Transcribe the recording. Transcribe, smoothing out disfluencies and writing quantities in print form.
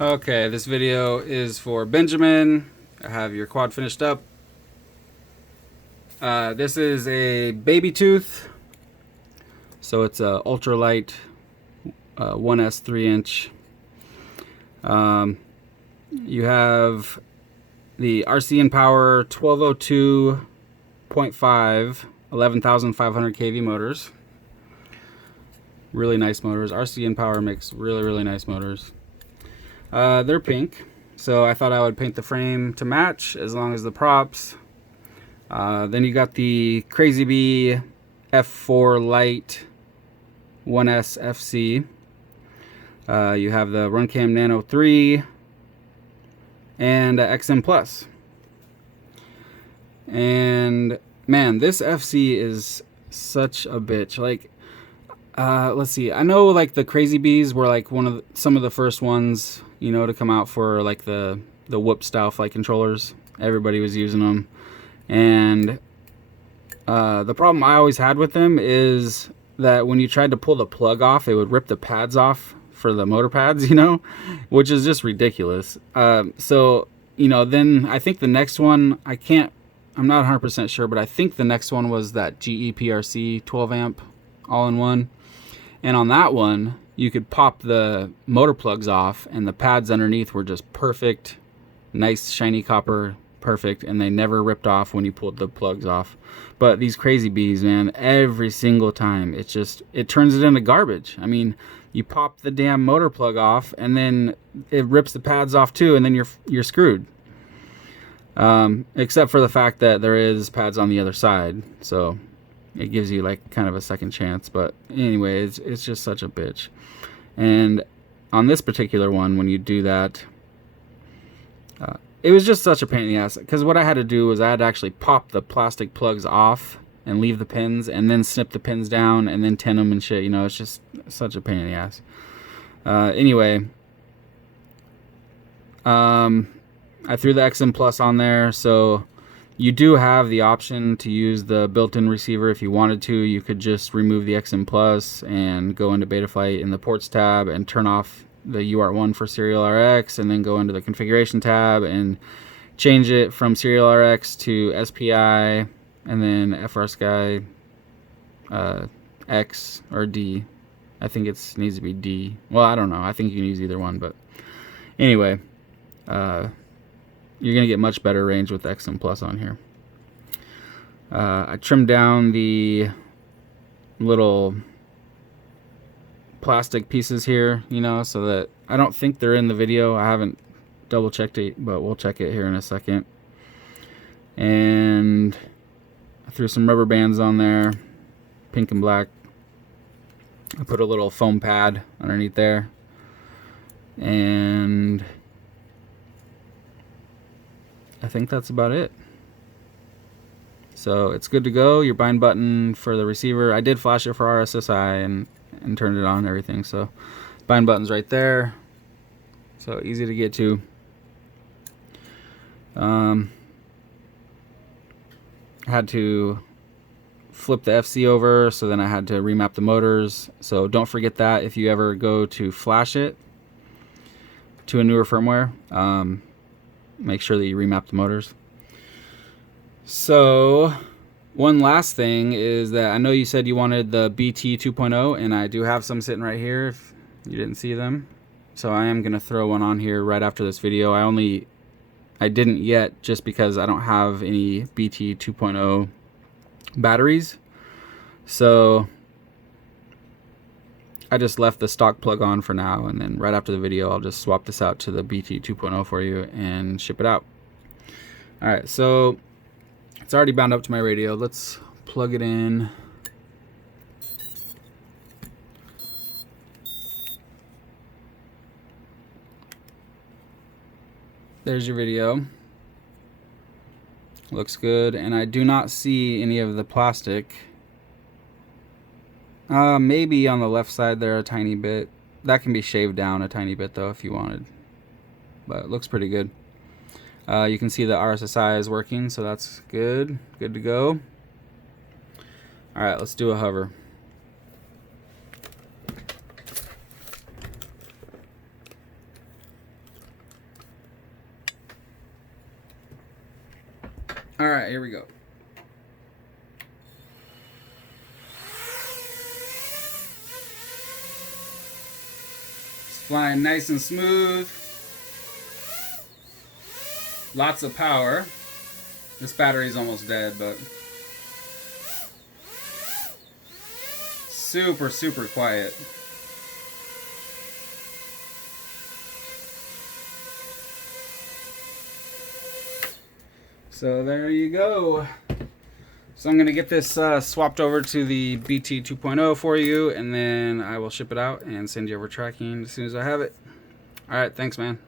Okay, this video is for Benjamin. I have your quad finished up. This is a baby tooth, so it's a ultralight 1S 3-inch. You have the RCN Power 1202.5 11,500 kV motors. Really nice motors. RCN Power makes really nice motors. They're pink, so I thought I would paint the frame to match as long as the props. Then you got the Crazy Bee F4 Lite 1S FC. You have the Runcam Nano 3 and XM Plus. And man, this FC is such a bitch. Like, let's see. I know like the Crazy Bees were like some of the first ones, you know, to come out for like the whoop style flight controllers. Everybody was using them. And the problem I always had with them is that when you tried to pull the plug off, it would rip the pads off for the motor pads, you know, which is just ridiculous. So, you know, then I think the next one, I'm not 100% sure, but I think the next one was that GE PRC 12 amp all-in-one. And on that one, you could pop the motor plugs off and the pads underneath were just perfect, nice shiny copper, perfect, and they never ripped off when you pulled the plugs off. But these Crazy Bees, man, every single time it turns it into garbage. I mean, you pop the damn motor plug off and then it rips the pads off too, and then you're screwed. Except for the fact that there is pads on the other side, so it gives you like kind of a second chance. But anyway, it's just such a bitch. And on this particular one, when you do that, it was just such a pain in the ass, because what I had to do was I had to actually pop the plastic plugs off and leave the pins, and then snip the pins down and then tin them and shit. You know, it's just such a pain in the ass. Anyway, I threw the XM Plus on there, so you do have the option to use the built-in receiver if you wanted to. You could just remove the XM Plus and go into Betaflight in the ports tab and turn off the UART1 for Serial RX, and then go into the configuration tab and change it from Serial RX to SPI, and then FrSky X or D. I think it needs to be D. Well, I don't know. I think you can use either one, but anyway, you're gonna get much better range with XM Plus on here. I trimmed down the little plastic pieces here, you know, so that I don't think they're in the video. I haven't double checked it, but we'll check it here in a second. And I threw some rubber bands on there, pink and black. I put a little foam pad underneath there, and I think that's about it. So it's good to go. Your bind button for the receiver, I did flash it for RSSI and turned it on and everything, so bind button's right there, so easy to get to. I had to flip the FC over, so then I had to remap the motors, so don't forget that if you ever go to flash it to a newer firmware, make sure that you remap the motors. So one last thing is that I know you said you wanted the BT 2.0, and I do have some sitting right here if you didn't see them. So I am going to throw one on here right after this video. I didn't yet just because I don't have any BT 2.0 batteries. So I just left the stock plug on for now, and then right after the video I'll just swap this out to the BT 2.0 for you and ship it out. Alright, so it's already bound up to my radio. Let's plug it in. There's your video. Looks good, and I do not see any of the plastic. Maybe on the left side there a tiny bit. That can be shaved down a tiny bit though if you wanted. But it looks pretty good. You can see the RSSI is working, so that's good. Good to go. Alright, let's do a hover. All right, here we go. It's flying nice and smooth. Lots of power. This battery's almost dead, but super, super quiet. So there you go. So I'm going to get this swapped over to the BT 2.0 for you, and then I will ship it out and send you over tracking as soon as I have it. All right, thanks, man.